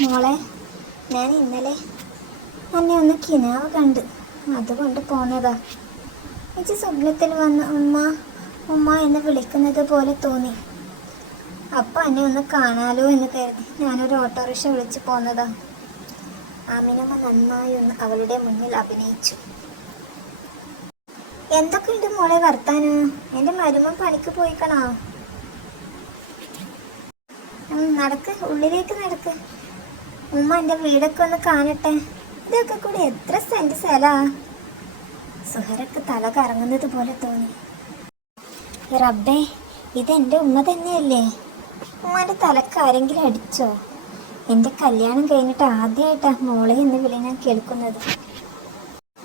മോളെ ഞാൻ ഇന്നലെ എന്നെ ഒന്ന് കിനാവ് കണ്ട്. അതുകൊണ്ട് പോന്നതാ. എനിക്ക് സ്വപ്നത്തിൽ വന്ന് ഉമ്മ ഉമ്മ എന്ന് വിളിക്കുന്നത് പോലെ തോന്നി. അപ്പ എന്നെ ഒന്ന് കാണാലോ എന്ന് കരുതി ഞാനൊരു ഓട്ടോറിക്ഷ വിളിച്ച് പോന്നതാ. ആമിനമ്മ നന്നായി ഒന്ന് അവളുടെ മുന്നിൽ അഭിനയിച്ചു. എന്തൊക്കെയുണ്ട് മോളെ വർത്താനോ? എന്റെ മരുമൻ പണിക്ക് പോയിക്കണോ? നടക്ക് ഉള്ളിലേക്ക് നടക്ക്. ഉമ്മ എന്റെ വീടൊക്കെ ഒന്ന് കാണട്ടെ? ഇതൊക്കെ കൂടി എത്ര സെന്റ് സ്ഥലാ? സുഹരക്ക് തല കറങ്ങുന്നത് പോലെ തോന്നി. റബ്ബേ ഇതെന്റെ ഉമ്മ തന്നെയല്ലേ? ഉമ്മാന്റെ തലക്ക് ആരെങ്കിലും അടിച്ചോ? എന്റെ കല്യാണം കഴിഞ്ഞിട്ട് ആദ്യമായിട്ടാ മോളെ എന്ന് വിളി ഞാൻ കേൾക്കുന്നത്.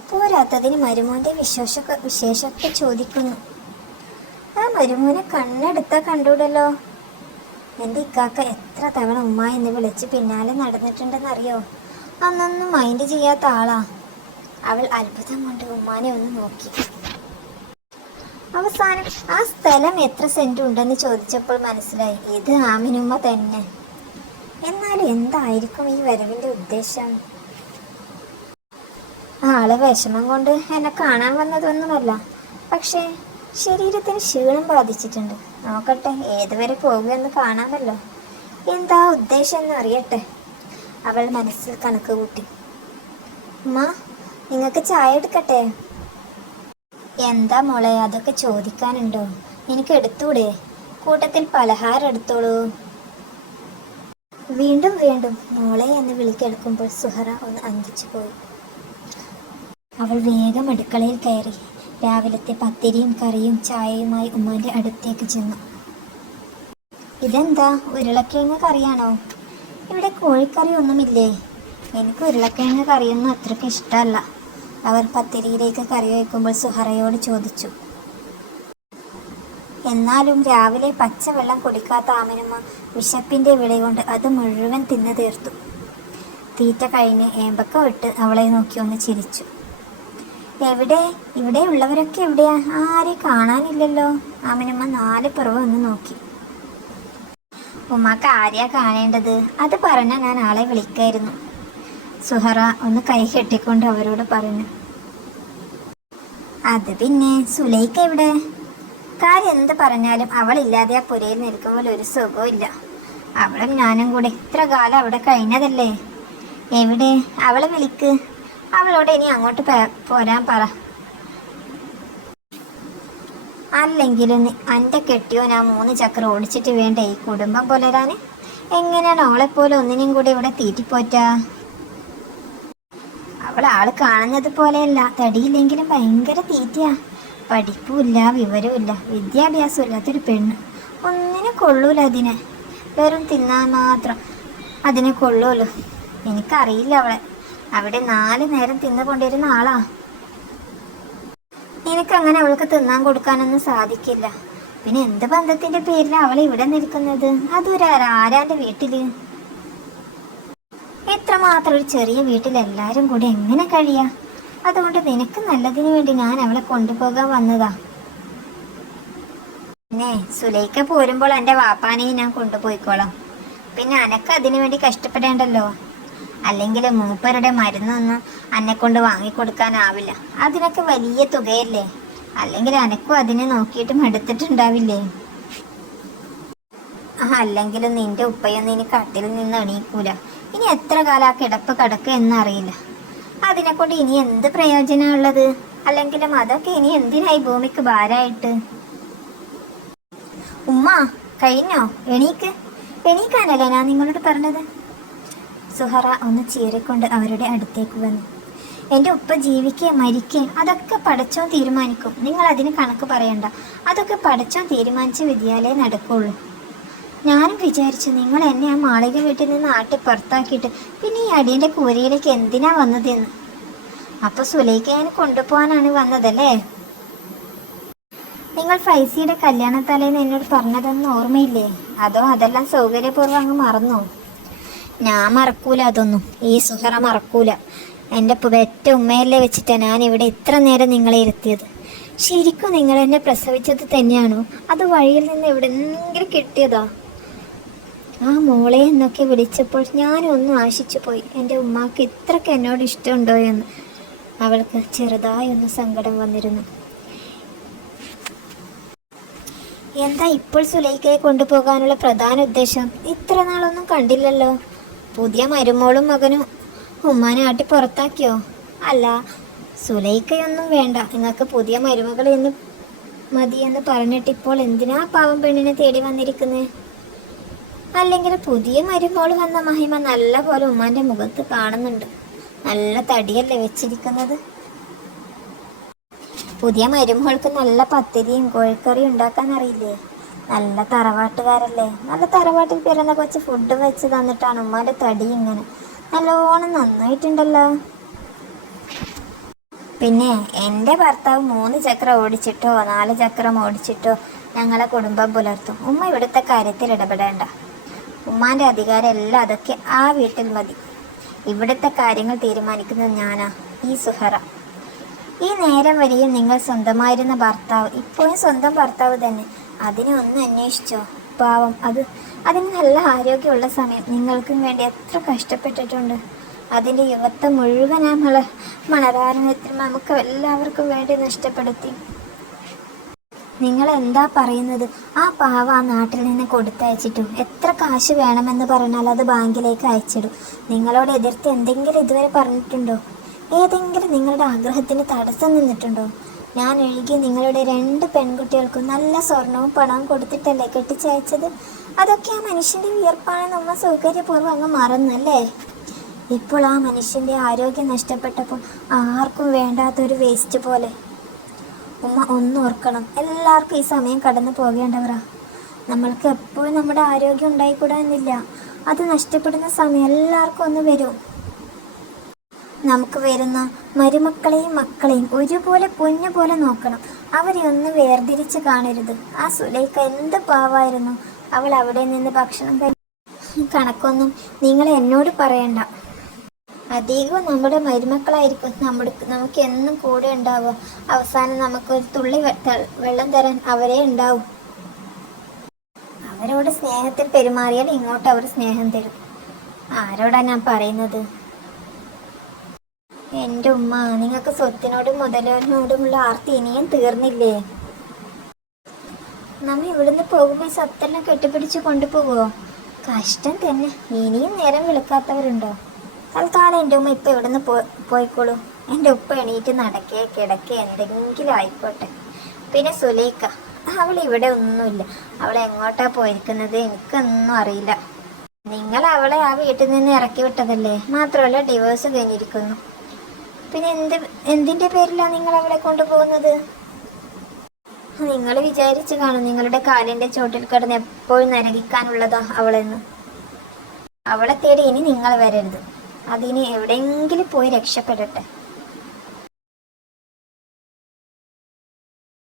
പോരാത്തതിന് മരുമോന്റെ വിശേഷമൊക്കെ വിശേഷമൊക്കെ ചോദിക്കുന്നു. ആ മരുമോനെ കണ്ണെടുത്താ കണ്ടൂടല്ലോ. എന്റെ ഇക്കാക്ക എത്ര തവണ ഉമ്മ എന്ന് വിളിച്ച് പിന്നാലെ നടന്നിട്ടുണ്ടെന്നറിയോ? അന്നൊന്നും മൈൻഡ് ചെയ്യാത്ത ആളാ. അവൾ അത്ഭുതം കൊണ്ട് ഉമ്മാനെ ഒന്ന് നോക്കി. അവസാനം ആ സ്ഥലം എത്ര സെന്റ് ഉണ്ടെന്ന് ചോദിച്ചപ്പോൾ മനസ്സിലായി. ഇത് ആമിനുമ്മ തന്നെ. എന്നാൽ എന്തായിരിക്കും ഈ വരവിന്റെ ഉദ്ദേശം? ആൾ വിഷമം കൊണ്ട് എന്നെ കാണാൻ വന്നതൊന്നുമല്ല. പക്ഷേ ശരീരത്തിന് ക്ഷീണം ബാധിച്ചിട്ടുണ്ട്. നോക്കട്ടെ ഏതുവരെ പോകുമെന്ന് കാണാമല്ലോ. എന്താ ഉദ്ദേശം എന്ന് അറിയട്ടെ. അവൾ മനസ്സിൽ കണക്ക് കൂട്ടി. ഉമ്മ നിങ്ങൾക്ക് ചായ എടുക്കട്ടെ? എന്താ മോളെ അതൊക്കെ ചോദിക്കാനുണ്ടോ? എനിക്ക് എടുത്തൂടെ? കൂട്ടത്തിൽ പലഹാരം എടുത്തോളൂ. വീണ്ടും വീണ്ടും മോളെ എന്ന് വിളിക്കെടുക്കുമ്പോൾ സുഹറ ഒന്ന് അഞ്ചിച്ചു പോയി. അവൾ വേഗം അടുക്കളയിൽ കയറി. രാവിലത്തെ പത്തിരിയും കറിയും ചായയുമായി ഉമ്മാന്റെ അടുത്തേക്ക് ചെന്നു. ഇതെന്താ? ഉരുളക്കിഴങ്ങ് കറിയാണോ? ഇവിടെ കോഴിക്കറി ഒന്നുമില്ലേ? എനിക്ക് ഉരുളക്കിഴങ്ങ് കറിയൊന്നും അത്രയ്ക്ക് ഇഷ്ടമല്ല. അവർ പത്തിരിയിലേക്ക് കറി വയ്ക്കുമ്പോൾ സുഹറയോട് ചോദിച്ചു. എന്നാലും രാവിലെ പച്ചവെള്ളം കുടിക്കാത്ത ആമിനമ്മ വിശപ്പിന്റെ വിളി കൊണ്ട് അത് മുഴുവൻ തിന്നു തീർത്തു. തീറ്റ കഴിഞ്ഞ് ഏമ്പക്ക വിട്ട് അവളെ നോക്കി ഒന്ന് ചിരിച്ചു. എവിടെ? ഇവിടെ ഉള്ളവരൊക്കെ എവിടെയാ? ആരെ കാണാനില്ലല്ലോ. ആമിനമ്മ നാല് പുറവ് ഒന്ന് നോക്കി. ഉമ്മാക്ക് ആരെയാ കാണേണ്ടത്? അത് പറഞ്ഞ ഞാൻ ആളെ വിളിക്കായിരുന്നു. സുഹറ ഒന്ന് കൈ കെട്ടിക്കൊണ്ട് അവരോട് പറഞ്ഞു. അത് പിന്നെ സുലൈക്ക് എവിടെ? കാര്യം എന്ത് പറഞ്ഞാലും അവൾ ഇല്ലാതെ ആ പുരയിൽ നിൽക്കുമ്പോൾ ഒരു സുഖവും ഇല്ല. അവളും ഞാനും കൂടെ ഇത്ര കാലം അവിടെ കഴിഞ്ഞതല്ലേ? എവിടെ? അവളെ വിളിക്ക്. അവളോട് ഇനി അങ്ങോട്ട് പോരാൻ പറ. അല്ലെങ്കിലും എന്റെ കെട്ടിയോ ഞാൻ മൂന്ന് ചക്രം ഓടിച്ചിട്ട് വേണ്ട ഈ കുടുംബം പുലരാന്? എങ്ങനെയാണ് പോലെ ഒന്നിനും കൂടി ഇവിടെ തീറ്റിപ്പോറ്റാ? അവളെ ആൾ കാണുന്നത് പോലെയല്ല. തടിയില്ലെങ്കിലും ഭയങ്കര തീറ്റയാ. പഠിപ്പുമില്ല വിവരവുമില്ല വിദ്യാഭ്യാസം ഇല്ലാത്തൊരു പെണ്ണ്. ഒന്നിനും കൊള്ളൂല അതിനെ. വെറും തിന്നാൻ മാത്രം അതിനെ കൊള്ളൂല്ലോ എനിക്കറിയില്ല അവളെ. അവിടെ നാല് നേരം തിന്നുകൊണ്ടിരുന്ന ആളാ. നിനക്ക് അങ്ങനെ അവൾക്ക് തിന്നാൻ കൊടുക്കാനൊന്നും സാധിക്കില്ല. പിന്നെ എന്ത് ബന്ധത്തിന്റെ പേരിലാണ് അവൾ ഇവിടെ നിൽക്കുന്നത്? അതൊരു ആരാന്റെ വീട്ടിൽ? എത്രമാത്രം ഒരു ചെറിയ വീട്ടിൽ എല്ലാരും കൂടി എങ്ങനെ കഴിയാ? അതുകൊണ്ട് നിനക്ക് നല്ലതിനു വേണ്ടി ഞാൻ അവളെ കൊണ്ടുപോകാൻ വന്നതാ. പിന്നെ സുലൈക്ക പോരുമ്പോൾ എന്റെ വാപ്പാനെയും ഞാൻ കൊണ്ടുപോയിക്കോളാം. പിന്നെ അനക്ക് അതിനു വേണ്ടി കഷ്ടപ്പെടേണ്ടല്ലോ. അല്ലെങ്കിൽ മൂപ്പരുടെ മരുന്നൊന്നും അന്നെ കൊണ്ട് വാങ്ങിക്കൊടുക്കാനാവില്ല. അതിനൊക്കെ വലിയ തുകയല്ലേ? അല്ലെങ്കിൽ അനക്കും അതിനെ നോക്കിയിട്ട് ആ അല്ലെങ്കിലും നിന്റെ ഉപ്പയൊന്നും ഇനി കട്ടിൽ നിന്ന് എണീക്കൂല. ഇനി എത്ര കാലം ആ കിടപ്പ് കിടക്കുക എന്നറിയില്ല. അതിനെ കൊണ്ട് ഇനി എന്ത് പ്രയോജനമുള്ളത് അല്ലെങ്കിലും അതൊക്കെ ഇനി എന്തിനായി ഭൂമിക്ക് ഭാരമായിട്ട്? ഉമ്മ കഴിഞ്ഞോ? എണീക്ക്. എണീക്കാനല്ലേ ഞാൻ നിങ്ങളോട് പറഞ്ഞത്? സുഹറ ഒന്ന് ചീറിക്കൊണ്ട് അവരുടെ അടുത്തേക്ക് വന്നു. എന്റെ ഉപ്പ ജീവിക്കുകയും മരിക്കുകയും അതൊക്കെ പഠിച്ചോ തീരുമാനിക്കും. നിങ്ങൾ അതിന് കണക്ക് പറയണ്ട. അതൊക്കെ പഠിച്ചോ തീരുമാനിച്ച വിദ്യാലയെ നടക്കുള്ളൂ. ഞാനും വിചാരിച്ചു നിങ്ങൾ എന്നെ ആ മാളിക വീട്ടിൽ നിന്ന് ആട്ടി പുറത്താക്കിയിട്ട് പിന്നെ ഈ അടിയന്റെ കൂരയിലേക്ക് എന്തിനാ വന്നതെന്ന്? അപ്പൊ സുലൈക്ക് കൊണ്ടുപോകാനാണ് വന്നതല്ലേ? നിങ്ങൾ ഫൈസിയുടെ കല്യാണത്തലേന്ന് എന്നോട് പറഞ്ഞതൊന്നും ഓർമ്മയില്ലേ? അതോ അതെല്ലാം സൗകര്യപൂർവം അങ്ങ് മറന്നോ? ഞാൻ മറക്കൂല അതൊന്നും. ഈ സുഹറ മറക്കൂല. എന്റെ പെറ്റ ഉമ്മയല്ലേ വെച്ചിട്ടാണ് ഞാൻ ഇവിടെ ഇത്ര നേരം നിങ്ങളെ ഇരുത്തിയത്. ശരിക്കും നിങ്ങൾ എന്നെ പ്രസവിച്ചത് തന്നെയാണോ? അത് വഴിയിൽ നിന്ന് എവിടെന്നെങ്കിലും കിട്ടിയതാ? ആ മോളെ എന്നൊക്കെ വിളിച്ചപ്പോൾ ഞാനൊന്നും ആശിച്ചു പോയി. എന്റെ ഉമ്മാക്ക് ഇത്രക്ക് എന്നോട് ഇഷ്ടമുണ്ടോ എന്ന്. അവൾക്ക് ചെറുതായി ഒന്ന് സങ്കടം വന്നിരുന്നു. എന്താ ഇപ്പോൾ സുലൈഖയെ കൊണ്ടുപോകാനുള്ള പ്രധാന ഉദ്ദേശം? ഇത്ര നാളൊന്നും കണ്ടില്ലല്ലോ. പുതിയ മരുമോളും മകനും ഉമ്മാനെ ആട്ടി പുറത്താക്കിയോ? അല്ല സുലൈക്കയൊന്നും വേണ്ട. നിങ്ങൾക്ക് പുതിയ മരുമകൾ എന്ന് മതി എന്ന് പറഞ്ഞിട്ട് ഇപ്പോൾ എന്തിനാ പാവം പെണ്ണിനെ തേടി വന്നിരിക്കുന്നത് അല്ലെങ്കിൽ പുതിയ മരുമോൾ വന്ന മഹിമ നല്ല പോലെ ഉമ്മാന്റെ മുഖത്ത് കാണുന്നുണ്ട്. നല്ല തടിയല്ലേ വെച്ചിരിക്കുന്നത്? പുതിയ മരുമോൾക്ക് നല്ല പത്തിരിയും കോഴിക്കറിയും ഉണ്ടാക്കാൻ അറിയില്ലേ? നല്ല തറവാട്ടുകാരല്ലേ? നല്ല തറവാട്ടിൽ പിറന്ന കൊച്ച് ഫുഡ് വെച്ച് തന്നിട്ടാണ് ഉമ്മാന്റെ തടി ഇങ്ങനെ. നല്ലോണം നന്നായിട്ടുണ്ടല്ലോ. പിന്നെ എന്റെ ഭർത്താവ് മൂന്ന് ചക്രം ഓടിച്ചിട്ടോ നാല് ചക്രം ഓടിച്ചിട്ടോ ഞങ്ങളെ കുടുംബം പുലർത്തും. ഉമ്മ ഇവിടുത്തെ കാര്യത്തിൽ ഇടപെടേണ്ട. ഉമ്മാന്റെ അധികാരം എല്ലാം അതൊക്കെ ആ വീട്ടിൽ മതി. ഇവിടുത്തെ കാര്യങ്ങൾ തീരുമാനിക്കുന്നത് ഞാനാ ഈ സുഹറ. ഈ നേരം വരെയും നിങ്ങൾ സ്വന്തമായിരുന്ന ഭർത്താവ് ഇപ്പോഴും സ്വന്തം ഭർത്താവ് തന്നെ. അതിനെ ഒന്ന് അന്വേഷിച്ചോ. പാവം അത് അതിന് നല്ല ആരോഗ്യമുള്ള സമയം. നിങ്ങൾക്കും വേണ്ടി എത്ര കഷ്ടപ്പെട്ടിട്ടുണ്ട്. അതിന്റെ യുവത്വം മുഴുവൻ ആ മള മണരാരണത്തിൽ നമുക്ക് എല്ലാവർക്കും വേണ്ടി നഷ്ടപ്പെടുത്തി. നിങ്ങൾ എന്താ പറയുന്നത്? ആ പാവ ആ നാട്ടിൽ നിന്ന് കൊടുത്തയച്ചിട്ടും. എത്ര കാശ് വേണമെന്ന് പറഞ്ഞാൽ അത് ബാങ്കിലേക്ക് അയച്ചിടും. നിങ്ങളോട് എതിർത്ത് എന്തെങ്കിലും ഇതുവരെ പറഞ്ഞിട്ടുണ്ടോ? ഏതെങ്കിലും നിങ്ങളുടെ ആഗ്രഹത്തിന് തടസ്സം നിന്നിട്ടുണ്ടോ? ഞാൻ ഒഴുകി നിങ്ങളുടെ രണ്ട് പെൺകുട്ടികൾക്കും നല്ല സ്വർണവും പണവും കൊടുത്തിട്ടല്ലേ കെട്ടിച്ചയച്ചത്? അതൊക്കെ ആ മനുഷ്യന്റെ വിയർപ്പാണെന്ന് അമ്മ സൗകര്യപൂർവം അങ്ങ് മറന്നല്ലേ? ഇപ്പോൾ ആ മനുഷ്യന്റെ ആരോഗ്യം നഷ്ടപ്പെട്ടപ്പോൾ ആർക്കും വേണ്ടാത്തൊരു വേസ്റ്റ് പോലെ. ഉമ്മ ഒന്നോർക്കണം എല്ലാവർക്കും ഈ സമയം കടന്നു പോകേണ്ടവരാ. നമ്മൾക്ക് എപ്പോഴും നമ്മുടെ ആരോഗ്യം ഉണ്ടായിക്കൂടാനില്ല അത് നഷ്ടപ്പെടുന്ന സമയം എല്ലാവർക്കും ഒന്ന് വരും. നമുക്ക് വരുന്ന മരുമക്കളെയും മക്കളെയും ഒരുപോലെ പൊന്നു പോലെ നോക്കണം. അവരെ ഒന്ന് വേർതിരിച്ച് കാണരുത്. ആ സുലൈക്ക എന്ത് പാവായിരുന്നു. അവൾ അവിടെ നിന്ന് ഭക്ഷണം കണക്കൊന്നും നിങ്ങൾ എന്നോട് പറയണ്ട. അധികവും നമ്മുടെ മരുമക്കളായിരിക്കും. നമ്മുടെ നമുക്ക് എന്നും കൂടെ ഉണ്ടാവുക. അവസാനം നമുക്ക് ഒരു തുള്ളി വെള്ളം തരാൻ അവരെ ഉണ്ടാവും. അവരോട് സ്നേഹത്തിൽ പെരുമാറിയാൽ ഇങ്ങോട്ട് അവർ സ്നേഹം തരും. ആരോടാ ഞാൻ പറയുന്നത്? എന്റെ ഉമ്മ നിങ്ങൾക്ക് സ്വത്തിനോടും മുതലോടിനോടുമുള്ള ആർത്തി ഇനിയും തീർന്നില്ലേ? നമ്മ ഇവിടുന്ന് പോകുമ്പോൾ സത്തനെ കെട്ടിപ്പിടിച്ച് കൊണ്ടുപോകുമോ കഷ്ടം തന്നെ. ഇനിയും നേരം വിളിക്കാത്തവരുണ്ടോ? തൽക്കാലം എന്റെ ഉമ്മ ഇപ്പം ഇവിടുന്ന് പോയിക്കോളൂ. എന്റെ ഉപ്പ എണീറ്റ് നടക്കേ കിടക്കേ എന്തെങ്കിലും ആയിക്കോട്ടെ. പിന്നെ സുലൈക്ക അവൾ ഇവിടെ ഒന്നുമില്ല. അവൾ എങ്ങോട്ടാ പോയിരിക്കുന്നത് എനിക്കൊന്നും അറിയില്ല. നിങ്ങൾ അവളെ ആ വീട്ടിൽ നിന്ന് ഇറക്കി വിട്ടതല്ലേ? മാത്രമല്ല ഡിവോഴ്സ് കഴിഞ്ഞിരിക്കുന്നു. പിന്നെ എന്ത് എന്തിന്റെ പേരിലാണ് നിങ്ങൾ അവളെ കൊണ്ടുപോകുന്നത്? നിങ്ങൾ വിചാരിച്ചു കാണും നിങ്ങളുടെ കാലിന്റെ ചോട്ടിൽ കിടന്ന് എപ്പോഴും നരകിക്കാനുള്ളതാ അവളെന്ന്. അവളെ തേടി ഇനി നിങ്ങൾ വരരുത്. അതിനി എവിടെയെങ്കിലും പോയി രക്ഷപ്പെടട്ടെ.